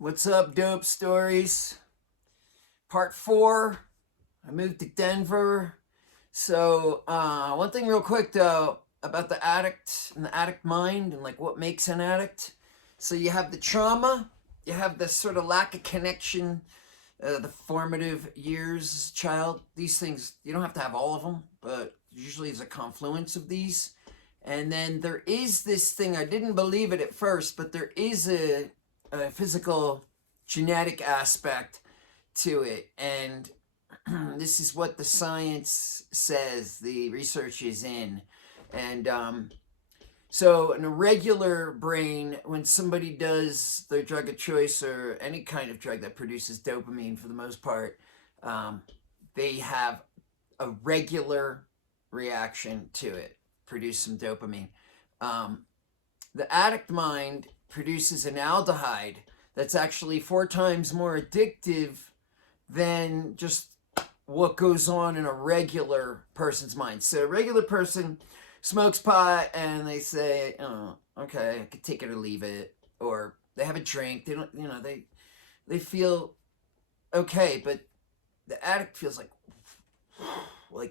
What's up, Dope Stories? Part 4. I moved to Denver. So, one thing real quick though about the addict and the addict mind and like what makes an addict. So, you have the trauma, you have the sort of lack of connection, the formative years as a child. These things, you don't have to have all of them, but usually it's a confluence of these. And then there is this thing, I didn't believe it at first, but there is a physical genetic aspect to it. And this is what the science says the research is in. And so, in a regular brain, when somebody does their drug of choice or any kind of drug that produces dopamine for the most part, they have a regular reaction to it, produce some dopamine. The addict mind produces an aldehyde that's actually 4 times more addictive than just what goes on in a regular person's mind. So a regular person smokes pot and they say, oh, okay, I could take it or leave it, or they have a drink. They don't, they feel okay, but the addict feels like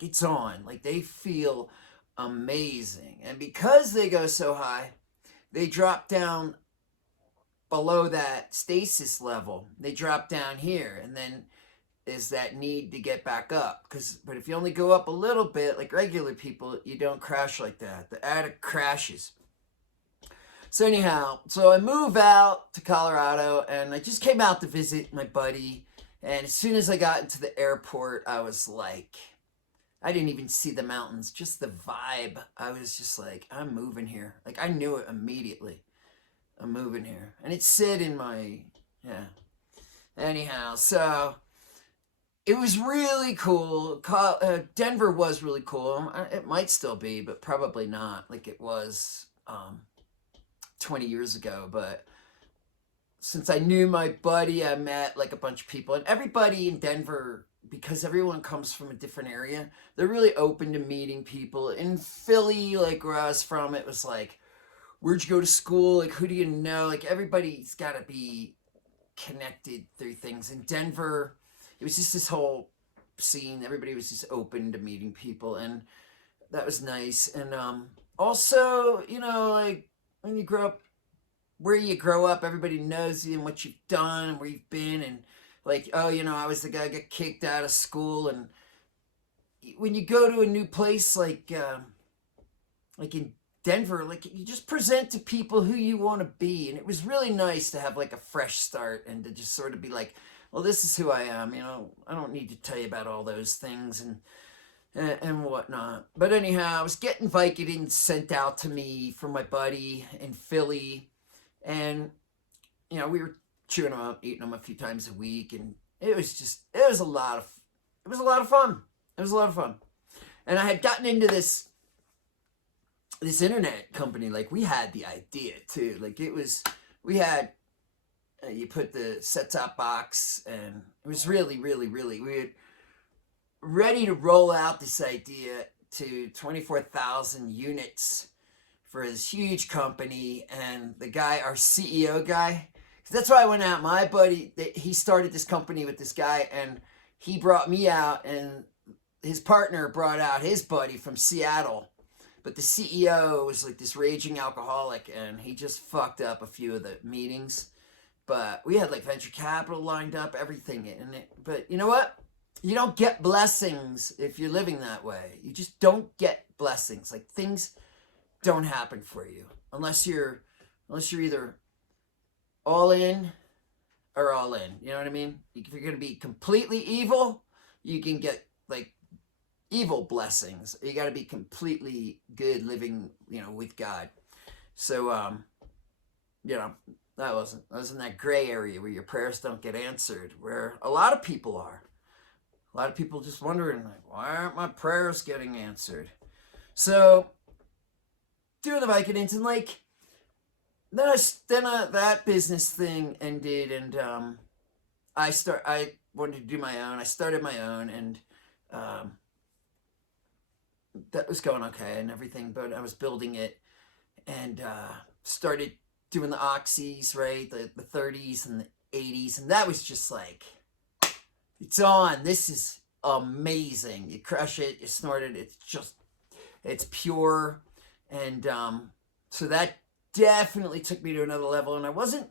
it's on, like they feel amazing, and because they go so high, they drop down below that stasis level. They drop down here, and then is that need to get back up. But if you only go up a little bit, like regular people, you don't crash like that. The addict crashes. So anyhow, so I move out to Colorado, and I just came out to visit my buddy. And as soon as I got into the airport, I was like, I didn't even see the mountains, just the vibe. I was just like, I'm moving here. Like, I knew it immediately. I'm moving here. And it said in my, yeah. Anyhow, so it was really cool. Denver was really cool. It might still be, but probably not like it was 20 years ago. But since I knew my buddy, I met like a bunch of people. And everybody in Denver, because everyone comes from a different area, they're really open to meeting people. In Philly, like where I was from, it was like, where'd you go to school? Like, who do you know? Like, everybody's got to be connected through things. In Denver, it was just this whole scene. Everybody was just open to meeting people, and that was nice. And also, like when you grow up, where you grow up, everybody knows you and what you've done and where you've been, and like, oh, I was the guy who got kicked out of school. And when you go to a new place, like in Denver, like you just present to people who you want to be. And it was really nice to have like a fresh start and to just sort of be like, well, this is who I am. I don't need to tell you about all those things and whatnot. But anyhow, I was getting Vicodin sent out to me from my buddy in Philly. And, we were chewing them up, eating them a few times a week. And it was a lot of fun. It was a lot of fun. And I had gotten into this internet company. Like, we had the idea too. Like, we had, you put the set-top box, and it was really, really, really, we were ready to roll out this idea to 24,000 units for this huge company. And the guy, our CEO guy, that's why I went out. My buddy, he started this company with this guy, and he brought me out, and his partner brought out his buddy from Seattle. But the CEO was like this raging alcoholic, and he just fucked up a few of the meetings. But we had like venture capital lined up, everything in it. But you know what? You don't get blessings if you're living that way. You just don't get blessings. Like, things don't happen for you unless you're either all in or all in. You know what I mean? If you're going to be completely evil, you can get like evil blessings. You got to be completely good living, with God. So, I was in that gray area where your prayers don't get answered, where a lot of people are. A lot of people just wondering, like, why aren't my prayers getting answered? So, doing the Vicodins, and like, then that business thing ended, and I wanted to do my own. I started my own, and that was going okay and everything, but I was building it, and started doing the oxys, right? The 30s and 80s, and that was just like, it's on. This is amazing. You crush it, you snort it. It's pure, and so that definitely took me to another level. And I wasn't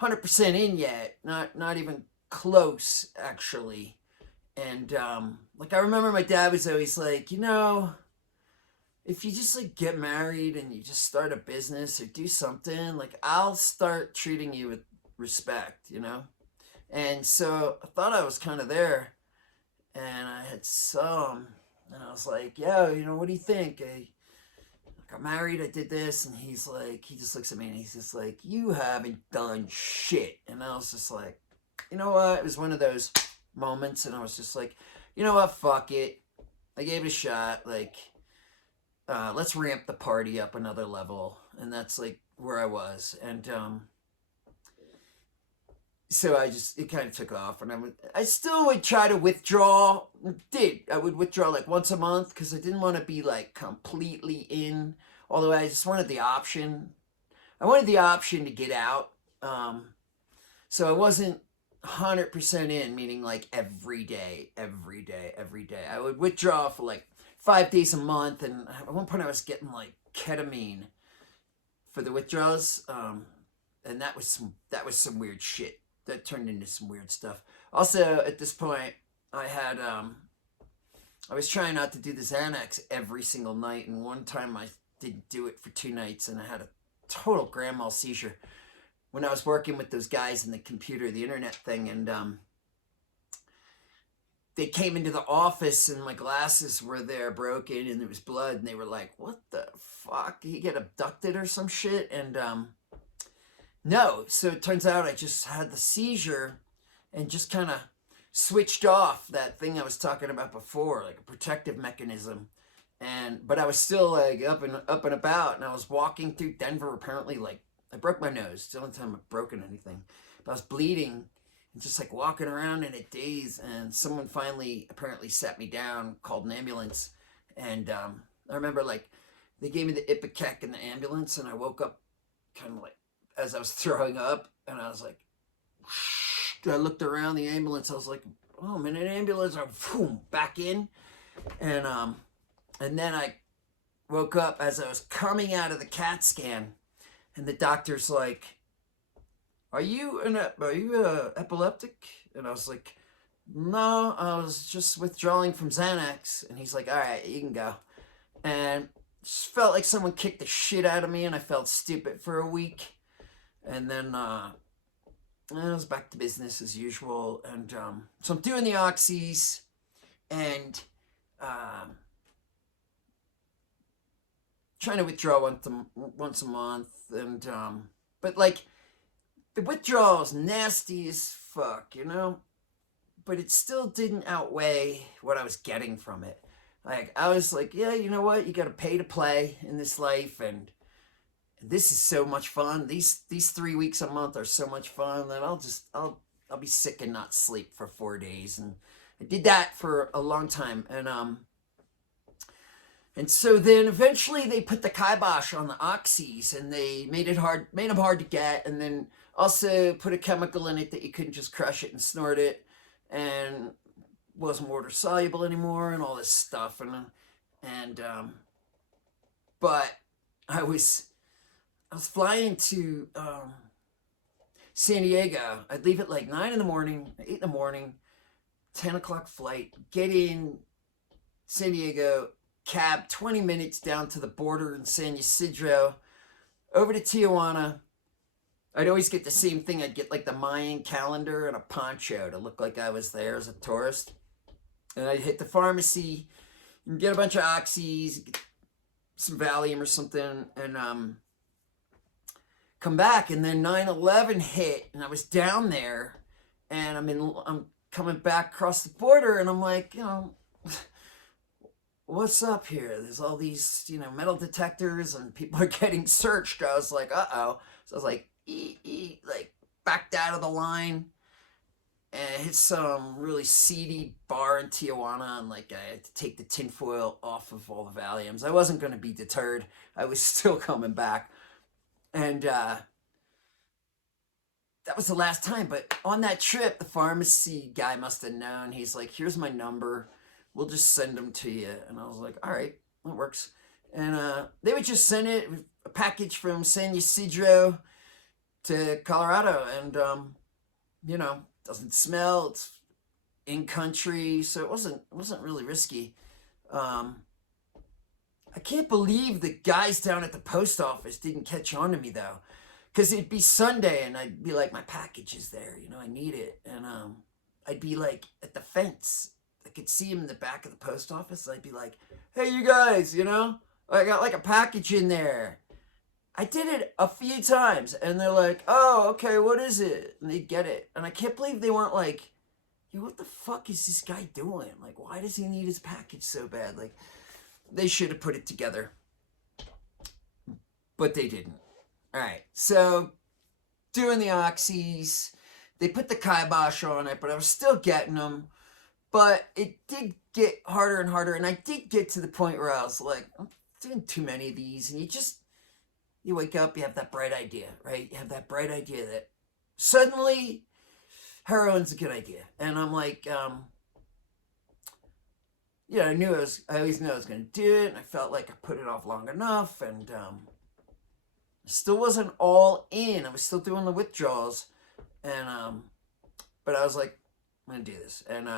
100% in yet, not even close, actually. And like I remember my dad was always like, if you just like get married and you just start a business or do something, like I'll start treating you with respect. And so I thought I was kind of there, and I had some, and I was like, yo, what do you think? I got married, I did this, and he just looks at me and he's just like, you haven't done shit. And I was just like, you know what? It was one of those moments, and I was just like, you know what? Fuck it. I gave it a shot. Like, let's ramp the party up another level. And that's like where I was. And so it kind of took off, and I still would try to withdraw. I would withdraw like once a month because I didn't want to be like completely in. Although I just wanted the option. I wanted the option to get out. So I wasn't 100% in, meaning like every day. I would withdraw for like 5 days a month, and at one point I was getting like ketamine for the withdrawals, and that was some weird shit. That turned into some weird stuff. Also, at this point, I was trying not to do the Xanax every single night, and one time I didn't do it for 2 nights, and I had a total grand mal seizure when I was working with those guys in the internet thing, and they came into the office, and my glasses were there broken, and there was blood, and they were like, what the fuck? Did he get abducted or some shit? And no, so it turns out I just had the seizure and just kind of switched off that thing I was talking about before, like a protective mechanism. But I was still like up and about, and I was walking through Denver. Apparently, like I broke my nose. It's the only time I've broken anything. But I was bleeding and just like walking around in a daze. And someone finally apparently sat me down, called an ambulance, and I remember like they gave me the Ipecac in the ambulance, and I woke up kind of like as I was throwing up, and I was like, I looked around the ambulance. I was like, oh, I'm in an ambulance. I'm boom, back in, and then I woke up as I was coming out of the CAT scan, and the doctor's like, are you epileptic? And I was like, no, I was just withdrawing from Xanax. And he's like, all right, you can go. And just felt like someone kicked the shit out of me, and I felt stupid for a week. And then I was back to business as usual. And so I'm doing the oxys, and trying to withdraw once a month. And but like the withdrawal is nasty as fuck, but it still didn't outweigh what I was getting from it. Like I was like, yeah, you know what? You got to pay to play in this life, and this is so much fun. These 3 weeks a month are so much fun that I'll be sick and not sleep for 4 days. And I did that for a long time. And so then eventually they put the kibosh on the oxys, and they made them hard to get, and then also put a chemical in it that you couldn't just crush it and snort it, and wasn't water soluble anymore, and all this stuff. But I was flying to San Diego. I'd leave at like 9 in the morning, 8 in the morning, 10 o'clock flight, get in San Diego, cab 20 minutes down to the border in San Ysidro, over to Tijuana. I'd always get the same thing. I'd get like the Mayan calendar and a poncho to look like I was there as a tourist. And I'd hit the pharmacy and get a bunch of oxys, get some Valium or something, and come back. And then 9/11 hit, and I was down there, and I'm coming back across the border, and I'm like, what's up here? There's all these, metal detectors, and people are getting searched. I was like, uh-oh. So I was like, like backed out of the line, and hit some really seedy bar in Tijuana, and like I had to take the tinfoil off of all the Valiums. I wasn't going to be deterred. I was still coming back. And that was the last time. But on that trip, the pharmacy guy must have known. He's like, here's my number. We'll just send them to you. And I was like, all right, that works. And they would just send it, a package from San Ysidro to Colorado. And, doesn't smell. It's in country. So it wasn't really risky. I can't believe the guys down at the post office didn't catch on to me, though. Because it'd be Sunday, and I'd be like, my package is there, I need it. And I'd be like at the fence. I could see him in the back of the post office. I'd be like, hey, you guys, I got like a package in there. I did it a few times, and they're like, oh, okay, what is it? And they'd get it. And I can't believe they weren't like, yo, what the fuck is this guy doing? Like, why does he need his package so bad? Like, they should have put it together. But they didn't. All right, so doing the oxys, they put the kibosh on it, but I was still getting them. But it did get harder and harder, and I did get to the point where I was like, I'm doing too many of these, and you wake up, you have that bright idea, right? You have that bright idea that suddenly heroin's a good idea, and I'm like, I always knew I was going to do it, and I felt like I put it off long enough, and still wasn't all in. I was still doing the withdrawals, and but I was like, I'm gonna do this, and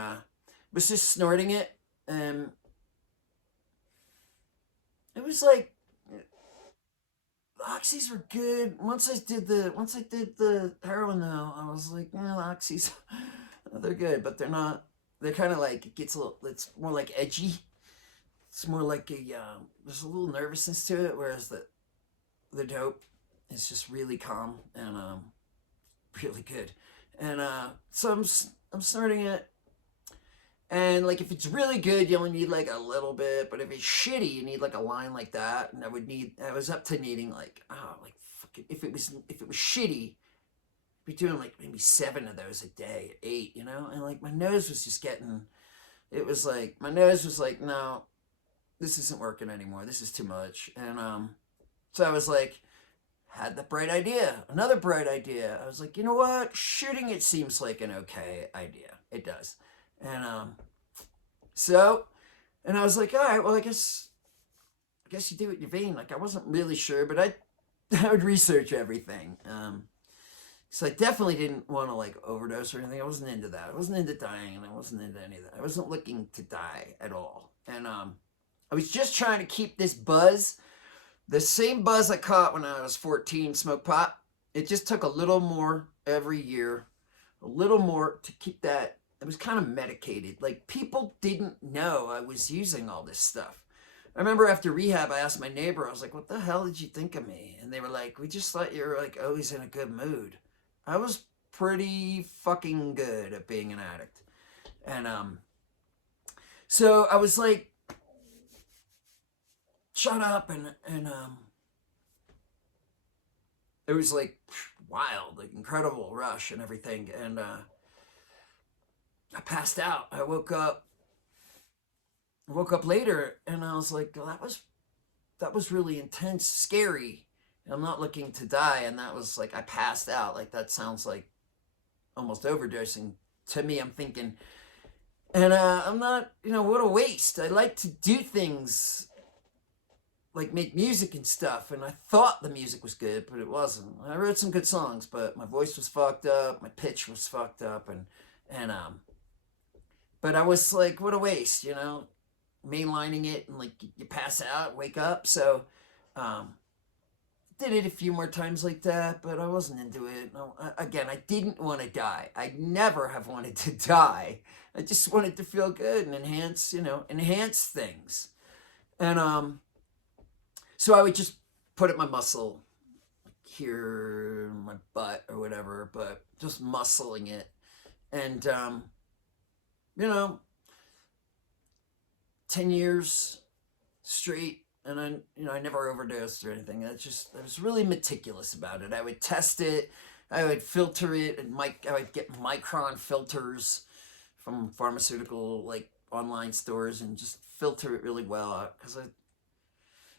was just snorting it, and it was like the oxys were good. Once I did the heroin, though, I was like, the oxys, they're good, but they're not. They're kind of like, it's more like edgy. It's more like there's a little nervousness to it, whereas the dope is just really calm and really good. And so I'm starting it, and like if it's really good, you only need like a little bit, but if it's shitty, you need like a line like that. And I was up to needing like fucking, if it was shitty, I'd be doing like maybe 7 of those a day, 8, and like my nose was just getting, it was like my nose was like, no, this isn't working anymore, this is too much. And so I was like, had the bright idea, another bright idea. I was like, you know what? Shooting it seems like an okay idea. It does. And and I was like, all right, well, I guess you do it in your vein. Like, I wasn't really sure, but I would research everything. So I definitely didn't want to like overdose or anything. I wasn't into that. I wasn't into dying, and I wasn't into any of that. I wasn't looking to die at all. And I was just trying to keep this buzz. The same buzz I caught when I was 14, smoke pot. It just took a little more every year, a little more to keep that. It was kind of medicated. Like, people didn't know I was using all this stuff. I remember after rehab, I asked my neighbor, I was like, what the hell did you think of me? And they were like, we just thought you were like always in a good mood. I was pretty fucking good at being an addict. And so I was like, shut up, and it was like wild, like incredible rush and everything, and I passed out. I woke up later, and I was like, well, that was really intense, scary. I'm not looking to die, and that was like, I passed out. Like, that sounds like almost overdosing to me. I'm thinking, and I'm not, what a waste. I like to do things like make music and stuff, and I thought the music was good, but it wasn't. I wrote some good songs, but my voice was fucked up, my pitch was fucked up, and but I was like, what a waste, mainlining it, and like you pass out, wake up. So did it a few more times like that, but I wasn't into it. No, again, I didn't want to die. I never have wanted to die. I just wanted to feel good and enhance things. And so I would just put it in my muscle here, my butt or whatever, but just muscling it. And 10 years straight, and I never overdosed or anything. I was really meticulous about it. I would test it, I would filter it, and I would get micron filters from pharmaceutical like online stores and just filter it really well, because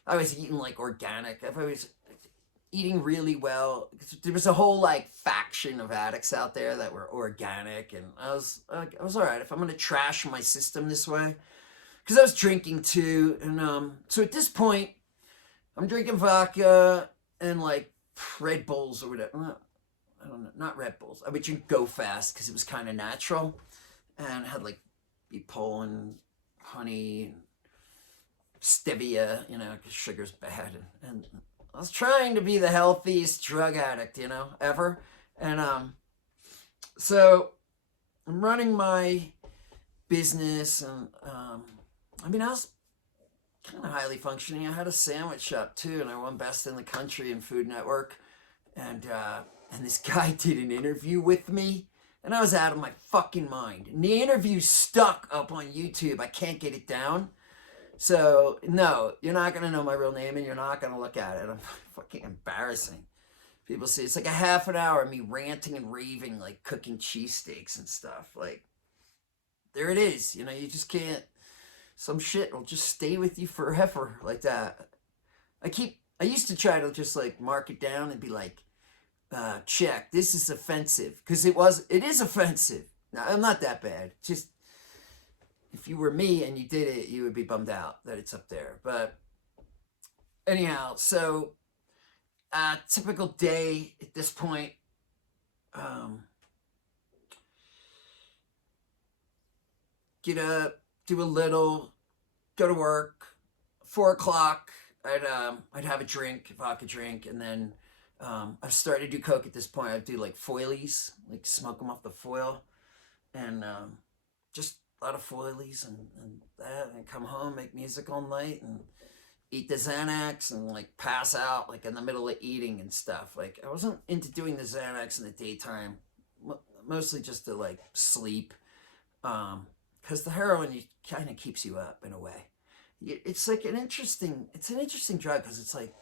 I was eating like organic. eating really well. There was a whole like faction of addicts out there that were organic, and I was all right if I'm gonna trash my system this way, because I was drinking too, and so at this point I'm drinking vodka and like Red Bulls or whatever. I don't know, not Red Bulls. I would drink Go Fast because it was kind of natural, and it had like be pulling honey and stevia, because sugar's bad, and I was trying to be the healthiest drug addict, ever. And so I'm running my business, and I was kind of highly functioning. I had a sandwich shop too, and I won best in the country in Food Network. And this guy did an interview with me, and I was out of my fucking mind. And the interview stuck up on YouTube. I can't get it down. So, no, you're not going to know my real name, and you're not going to look at it. I'm fucking embarrassing. People say it's like a half an hour of me ranting and raving, like cooking cheesesteaks and stuff. Like, there it is. You just can't. Some shit will just stay with you forever like that. I used to try to just like mark it down and be like, check, this is offensive. Because it is offensive. Now, I'm not that bad. Just, if you were me and you did it, you would be bummed out that it's up there. But anyhow, so typical day at this point. Get up, do a little, go to work. 4:00, I'd have a vodka drink, and then I've started to do coke at this point. I'd do like foilies, like smoke them off the foil, and just a lot of foilies and that, and come home, make music all night, and eat the Xanax, and like pass out like in the middle of eating and stuff. Like, I wasn't into doing the Xanax in the daytime, mostly just to like sleep, because the heroin kind of keeps you up in a way. It's like an interesting drug, because it's like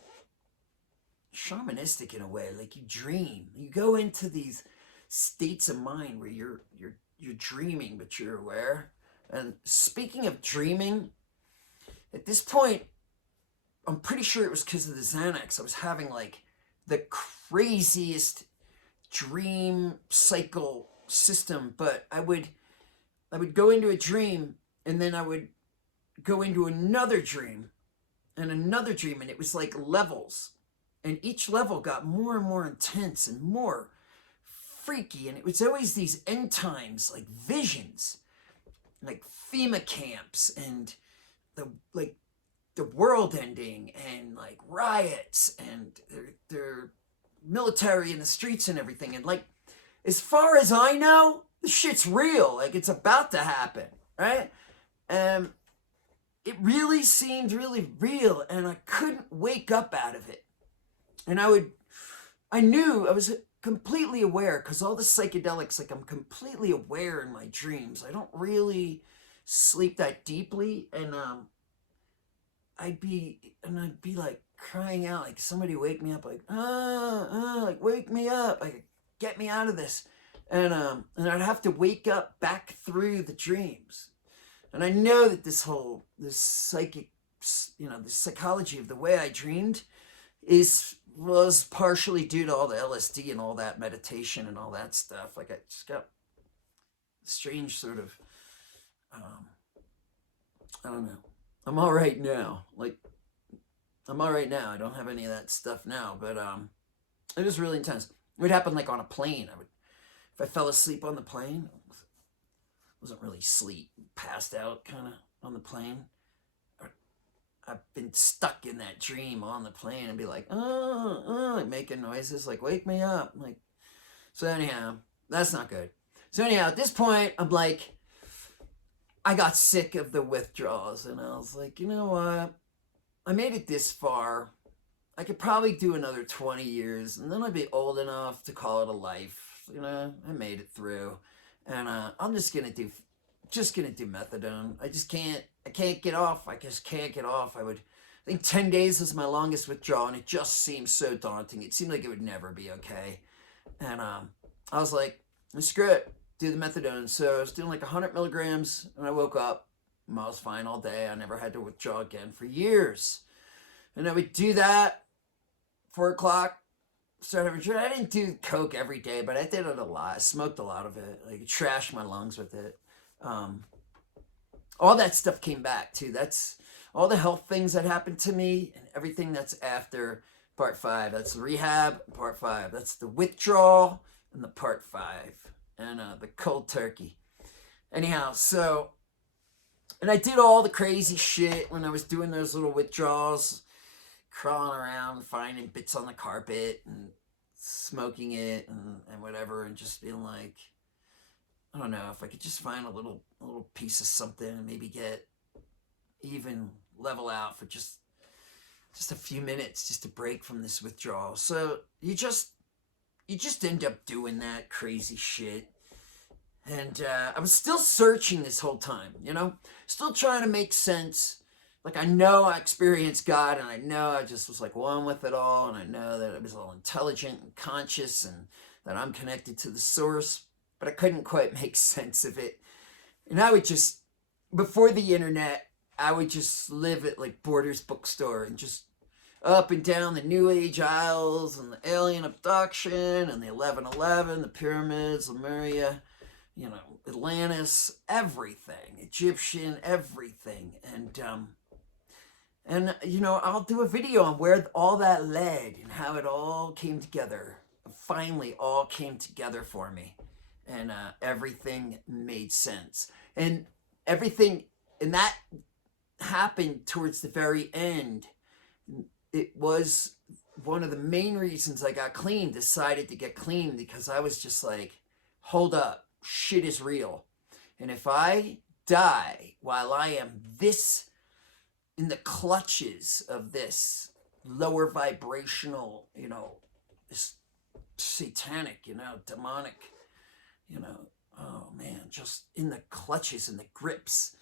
shamanistic in a way. Like, you dream, you go into these states of mind where you're dreaming, but you're aware. And speaking of dreaming, at this point, I'm pretty sure it was because of the Xanax. I was having like the craziest dream cycle system, but I would go into a dream, and then I would go into another dream, and it was like levels, and each level got more and more intense and more freaky, and it was always these end times like visions, like FEMA camps, and the world ending, and like riots, and their military in the streets and everything. And like, as far as I know, this shit's real. Like, it's about to happen, right? It really seemed really real, and I couldn't wake up out of it. And I knew I was completely aware, because all the psychedelics, like, I'm completely aware in my dreams. I don't really sleep that deeply, and I'd be like crying out, like, somebody wake me up, like, like, wake me up, like, get me out of this. And I'd have to wake up back through the dreams. And I know that this psychic, the psychology of the way I dreamed was partially due to all the LSD and all that meditation and all that stuff. Like, I just got a strange sort of, I don't know. I'm all right now. Like, I'm all right now. I don't have any of that stuff now, but it was really intense. It would happen like on a plane. If I fell asleep on the plane, wasn't really sleep, passed out kind of on the plane. I've been stuck in that dream on the plane and be like, like making noises, like, wake me up. Like, so anyhow, that's not good. So anyhow, at this point, I'm like, I got sick of the withdrawals, and I was like, you know what? I made it this far. I could probably do another 20 years, and then I'd be old enough to call it a life. I made it through, and I'm just gonna do methadone. I can't get off. I just can't get off. I think 10 days was my longest withdrawal, and it just seemed so daunting. It seemed like it would never be okay. And I was like, screw it, do the methadone. So I was doing like 100 milligrams, and I woke up, and I was fine all day. I never had to withdraw again for years. And I would do that 4 o'clock, started having a drink. I didn't do coke every day, but I did it a lot. I smoked a lot of it. Like, it trashed my lungs with it. All that stuff came back too. That's all the health things that happened to me and everything that's after part 5. That's the rehab, part 5. That's the withdrawal and the part 5. And the cold turkey. Anyhow, so, and I did all the crazy shit when I was doing those little withdrawals, crawling around, finding bits on the carpet and smoking it and whatever, and just being like, I don't know, if I could just find a little piece of something and maybe get even level out for just a few minutes, just to break from this withdrawal. So you just end up doing that crazy shit. And I was still searching this whole time, still trying to make sense. Like, I know I experienced God, and I know I just was like one with it all, and I know that it was all intelligent and conscious, and that I'm connected to the source, but I couldn't quite make sense of it. And I would just, before the internet, I would just live at like Borders bookstore and just up and down the New Age aisles and the alien abduction and the 11/11, the pyramids, Lemuria, Atlantis, everything, Egyptian, everything. And I'll do a video on where all that led and how it all came together. Finally, all came together for me, and everything made sense. And everything, and that happened towards the very end. It was one of the main reasons I got clean, decided to get clean, because I was just like, hold up, shit is real. And if I die while I am this in the clutches of this lower vibrational, this satanic, demonic, oh man, just in the clutches and the grips,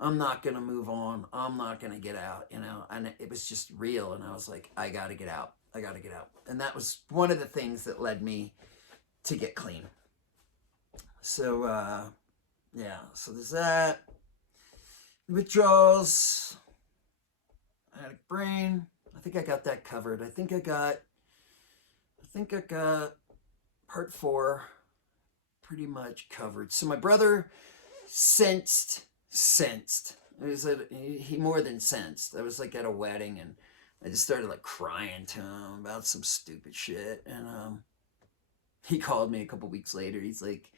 I'm not going to move on. I'm not going to get out, and it was just real. And I was like, I got to get out. I got to get out. And that was one of the things that led me to get clean. So, yeah, so there's that. Withdrawals, addict brain. I think I got that covered. I think I got part 4 pretty much covered. So my brother sensed. It was he more than sensed. I was like at a wedding, and I just started like crying to him about some stupid shit. And he called me a couple weeks later. He's like,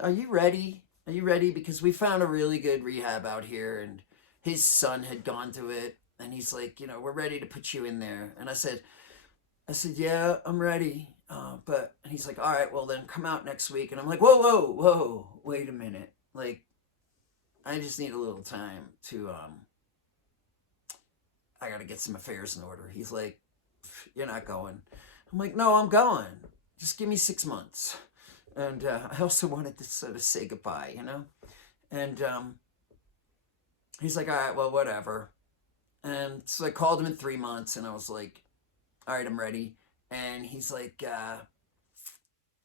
"Are you ready? Are you ready? Because we found a really good rehab out here, and his son had gone to it, and he's like, we're ready to put you in there." And I said, yeah, I'm ready. And he's like, all right, well then come out next week. And I'm like, whoa, wait a minute. Like, I just need a little time to, I got to get some affairs in order. He's like, you're not going. I'm like, no, I'm going. Just give me 6 months. And I also wanted to sort of say goodbye, And he's like, all right, well, whatever. And so I called him in 3 months, and I was like, all right, I'm ready. And he's like, I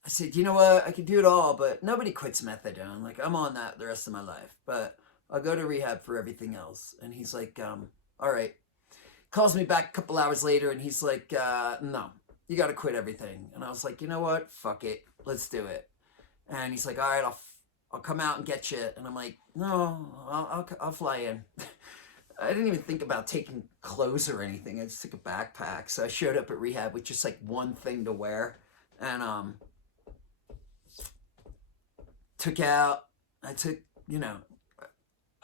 said, you know what? I can do it all, but nobody quits methadone. Like, I'm on that the rest of my life, but I'll go to rehab for everything else. And he's like, all right. Calls me back a couple hours later, and he's like, no, you got to quit everything. And I was like, you know what? Fuck it. Let's do it. And he's like, all right, I'll come out and get you. And I'm like, no, I'll fly in. I didn't even think about taking clothes or anything. I just took a backpack. So I showed up at rehab with just like one thing to wear. And I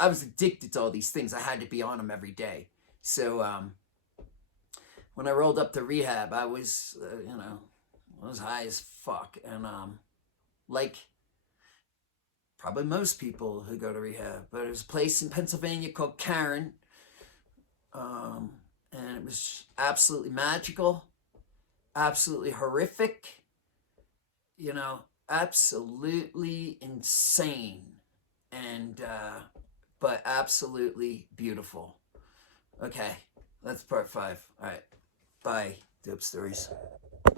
was addicted to all these things. I had to be on them every day. So when I rolled up to rehab, I was, I was high as fuck. And like probably most people who go to rehab, but it was a place in Pennsylvania called Karen. And it was absolutely magical, absolutely horrific, absolutely insane, and but absolutely beautiful. Okay, that's part 5. All right, bye, Dope Stories.